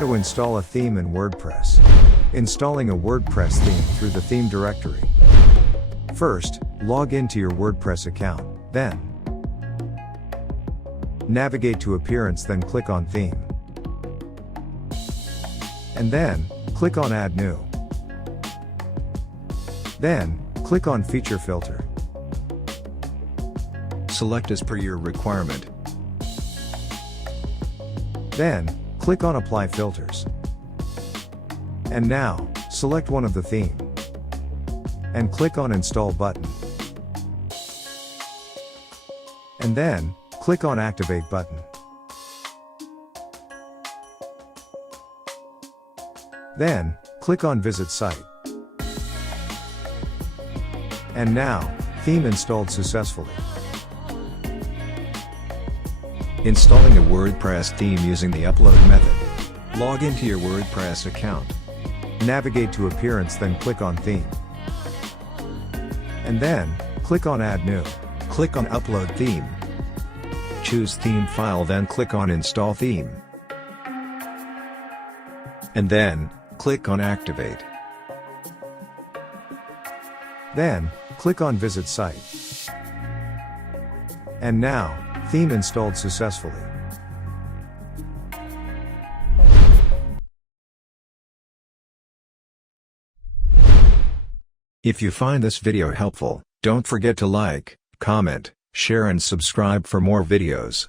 to install a theme in WordPress. Installing a WordPress theme through the theme directory. First, log into your WordPress account, then navigate to Appearance, then click on Theme. And then, click on Add New. Then, click on Feature Filter. Select as per your requirement. Then, click on Apply Filters. And now, select one of the theme. And click on Install button. And then, click on Activate button. Then, click on Visit Site. And now, theme installed successfully. Installing a WordPress theme using the upload method. Log into your WordPress account. Navigate to Appearance, then click on Theme. And then, click on Add New. Click on Upload Theme. Choose Theme File, then click on Install Theme. And then, click on Activate. Then, click on Visit Site. And now, theme installed successfully. If you find this video helpful, don't forget to like, comment, share and subscribe for more videos.